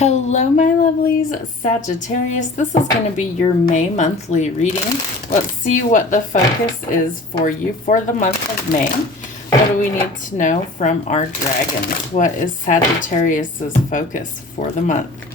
Hello, my lovelies, Sagittarius. This is going to be your May monthly reading. Let's see what the focus is for you for the month of May. What do we need to know from our dragons? What is Sagittarius's focus for the month?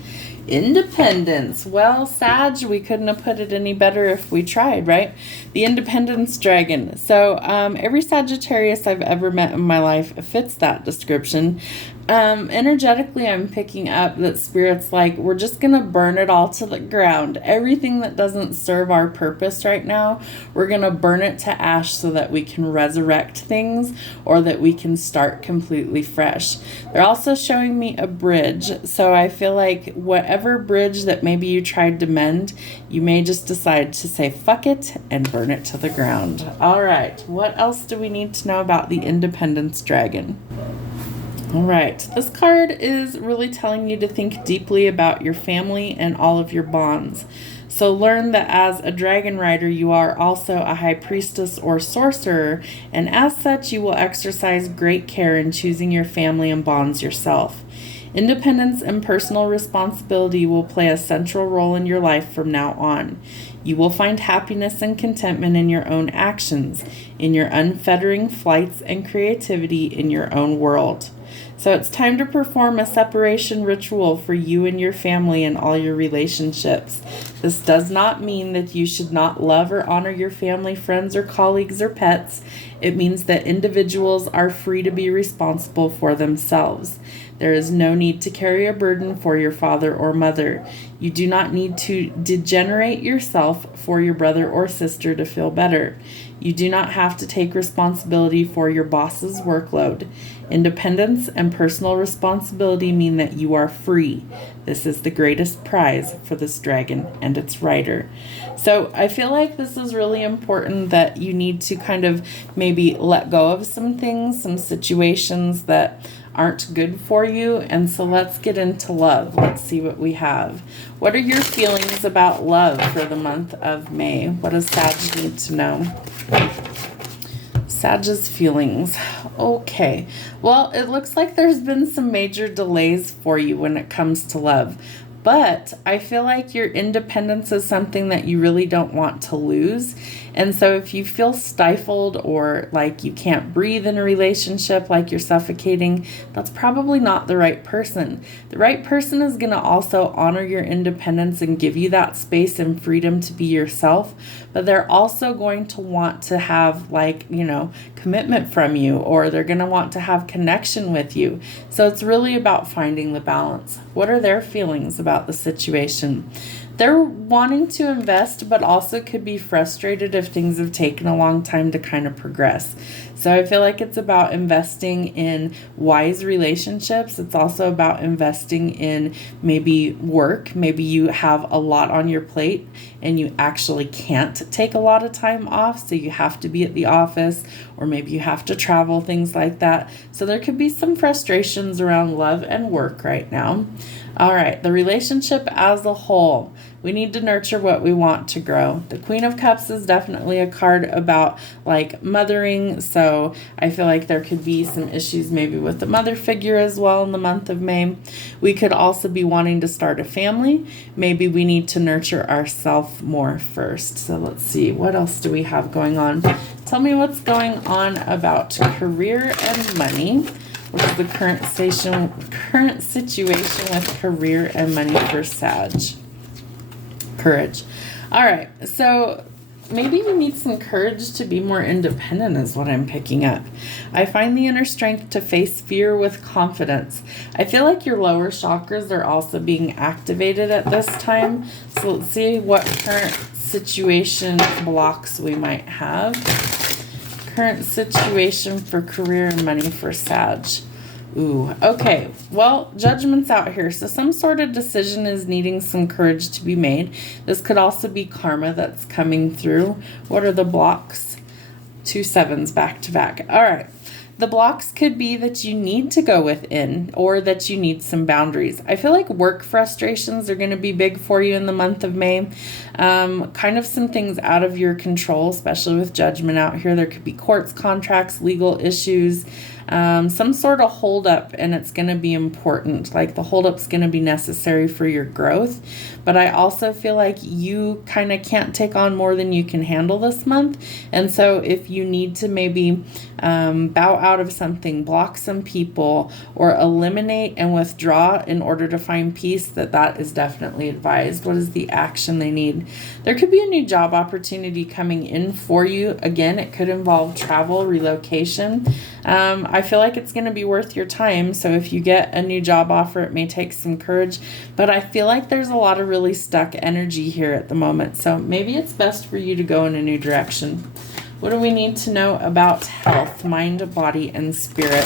Independence. Well, Sag, we couldn't have put it any better if we tried, right? The Independence Dragon. So every Sagittarius I've ever met in my life fits that description. Energetically, I'm picking up that Spirit's like, we're just going to burn it all to the ground. Everything that doesn't serve our purpose right now, we're going to burn it to ash so that we can resurrect things or that we can start completely fresh. They're also showing me a bridge. So I feel like whatever bridge that maybe you tried to mend, you may just decide to say fuck it and burn it to the ground. All right. What else do we need to know about the Independence Dragon? All right, this card is really telling you to think deeply about your family and all of your bonds. So learn that as a dragon rider, you are also a high priestess or sorcerer, and as such, you will exercise great care in choosing your family and bonds yourself. Independence and personal responsibility will play a central role in your life from now on. You will find happiness and contentment in your own actions, in your unfettering flights and creativity in your own world. So it's time to perform a separation ritual for you and your family and all your relationships. This does not mean that you should not love or honor your family, friends, or colleagues or pets. It means that individuals are free to be responsible for themselves. There is no need to carry a burden for your father or mother. You do not need to degenerate yourself for your brother or sister to feel better. You do not have to take responsibility for your boss's workload. Independence and personal responsibility mean that you are free. This is the greatest prize for this dragon and its rider. So I feel like this is really important that you need to kind of maybe let go of some things, some situations that aren't good for you. And so let's get into love. Let's see what we have. What are your feelings about love for the month of May? What does Sag need to know? Sag's feelings. Okay. Well, it looks like there's been some major delays for you when it comes to love. But I feel like your independence is something that you really don't want to lose. And so if you feel stifled or like you can't breathe in a relationship, like you're suffocating, that's probably not the right person. The right person is going to also honor your independence and give you that space and freedom to be yourself. But they're also going to want to have commitment from you, or they're going to want to have connection with you. So it's really about finding the balance. What are their feelings about the situation? They're wanting to invest, but also could be frustrated if things have taken a long time to kind of progress. So I feel like it's about investing in wise relationships. It's also about investing in maybe work. Maybe you have a lot on your plate and you actually can't take a lot of time off. So you have to be at the office, or maybe you have to travel, things like that. So there could be some frustrations around love and work right now. All right, the relationship as a whole. We need to nurture what we want to grow. The Queen of Cups is definitely a card about like mothering. So I feel like there could be some issues maybe with the mother figure as well in the month of May. We could also be wanting to start a family. Maybe we need to nurture ourselves more first. So let's see, what else do we have going on? Tell me what's going on about career and money. What is the current situation with career and money for Sag? Courage. All right, so maybe you need some courage to be more independent is what I'm picking up. I find the inner strength to face fear with confidence. I feel like your lower chakras are also being activated at this time. So let's see what current situation blocks we might have. Current situation for career and money for Sag. Ooh, okay. Well, judgment's out here. So some sort of decision is needing some courage to be made. This could also be karma that's coming through. What are the blocks? 2 7s back to back. All right. The blocks could be that you need to go within, or that you need some boundaries. I feel like work frustrations are going to be big for you in the month of May. Kind of some things out of your control, especially with judgment out here. There could be courts, contracts, legal issues. some sort of holdup, and it's going to be important. Like the holdup's going to be necessary for your growth. But I also feel like you kind of can't take on more than you can handle this month. And so if you need to maybe bow out of something, block some people, or eliminate and withdraw in order to find peace, that is definitely advised. What is the action they need? There could be a new job opportunity coming in for you. Again, it could involve travel, relocation. I feel like it's going to be worth your time. So if you get a new job offer, it may take some courage, but I feel like there's a lot of really stuck energy here at the moment. So maybe it's best for you to go in a new direction. What do we need to know about health, mind, body, and spirit?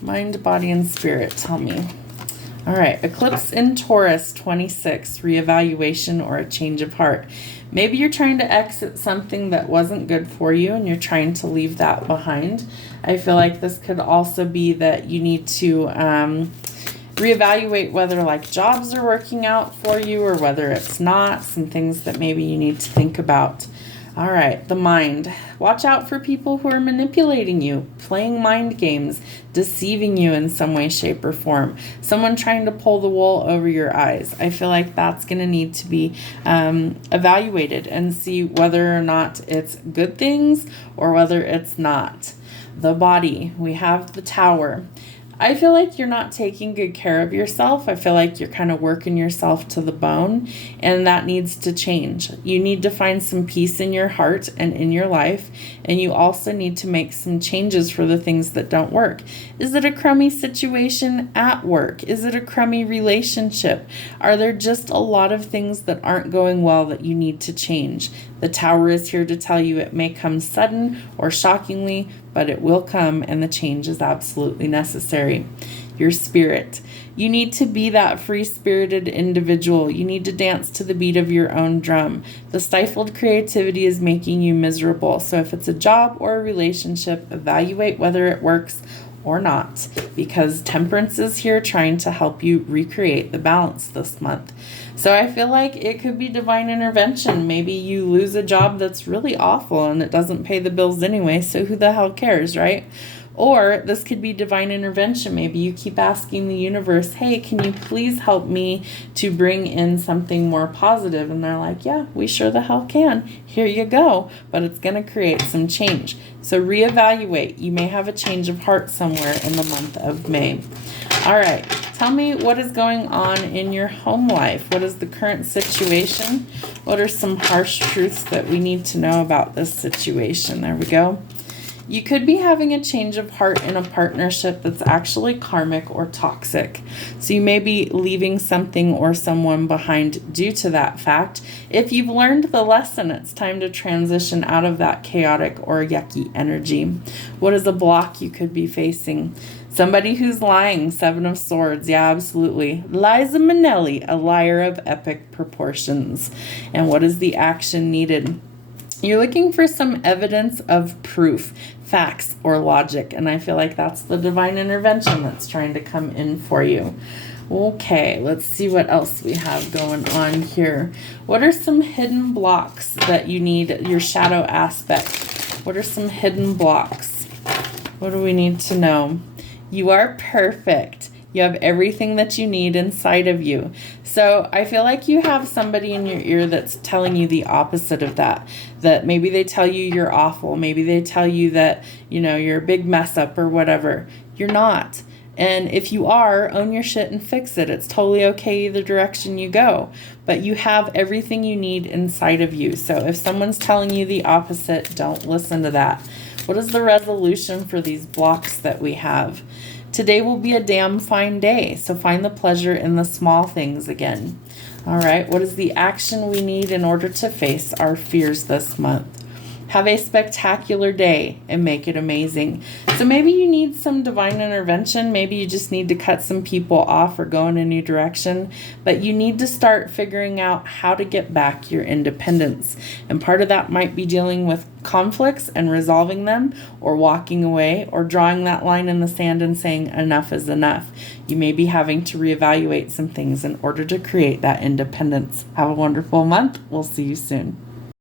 Mind, body, and spirit, tell me. All right, eclipse in Taurus, 26, reevaluation or a change of heart. Maybe you're trying to exit something that wasn't good for you and you're trying to leave that behind. I feel like this could also be that you need to reevaluate whether like jobs are working out for you or whether it's not. Some things that maybe you need to think about. All right, the mind. Watch out for people who are manipulating you, playing mind games, deceiving you in some way, shape, or form. Someone trying to pull the wool over your eyes. I feel like that's going to need to be evaluated and see whether or not it's good things or whether it's not. The body. We have the Tower. I feel like you're not taking good care of yourself. I feel like you're kind of working yourself to the bone, and that needs to change. You need to find some peace in your heart and in your life, and you also need to make some changes for the things that don't work. Is it a crummy situation at work? Is it a crummy relationship? Are there just a lot of things that aren't going well that you need to change? The Tower is here to tell you it may come sudden or shockingly, but it will come, and the change is absolutely necessary. Your spirit. You need to be that free-spirited individual. You need to dance to the beat of your own drum. The stifled creativity is making you miserable. So if it's a job or a relationship, evaluate whether it works or not, because Temperance is here trying to help you recreate the balance this month. So I feel like it could be divine intervention. Maybe you lose a job that's really awful and it doesn't pay the bills anyway, so who the hell cares, right? Or this could be divine intervention. Maybe you keep asking the universe, hey, can you please help me to bring in something more positive? And they're like, yeah, we sure the hell can. Here you go. But it's going to create some change. So reevaluate. You may have a change of heart somewhere in the month of May. All right. Tell me what is going on in your home life. What is the current situation? What are some harsh truths that we need to know about this situation? There we go. You could be having a change of heart in a partnership that's actually karmic or toxic. So you may be leaving something or someone behind due to that fact. If you've learned the lesson, it's time to transition out of that chaotic or yucky energy. What is a block you could be facing? Somebody who's lying, 7 of Swords. Yeah, absolutely. Liza Minnelli, a liar of epic proportions. And what is the action needed? You're looking for some evidence of proof, facts, or logic, and I feel like that's the divine intervention that's trying to come in for you. Okay, let's see what else we have going on here. What are some hidden blocks that you need, your shadow aspect? What are some hidden blocks? What do we need to know? You are perfect. You have everything that you need inside of you. So I feel like you have somebody in your ear that's telling you the opposite of that. That maybe they tell you you're awful. Maybe they tell you that, you're a big mess up or whatever. You're not. And if you are, own your shit and fix it. It's totally okay either direction you go. But you have everything you need inside of you. So if someone's telling you the opposite, don't listen to that. What is the resolution for these blocks that we have? Today will be a damn fine day, so find the pleasure in the small things again. All right, what is the action we need in order to face our fears this month? Have a spectacular day and make it amazing. So maybe you need some divine intervention. Maybe you just need to cut some people off or go in a new direction. But you need to start figuring out how to get back your independence. And part of that might be dealing with conflicts and resolving them, or walking away, or drawing that line in the sand and saying enough is enough. You may be having to reevaluate some things in order to create that independence. Have a wonderful month. We'll see you soon.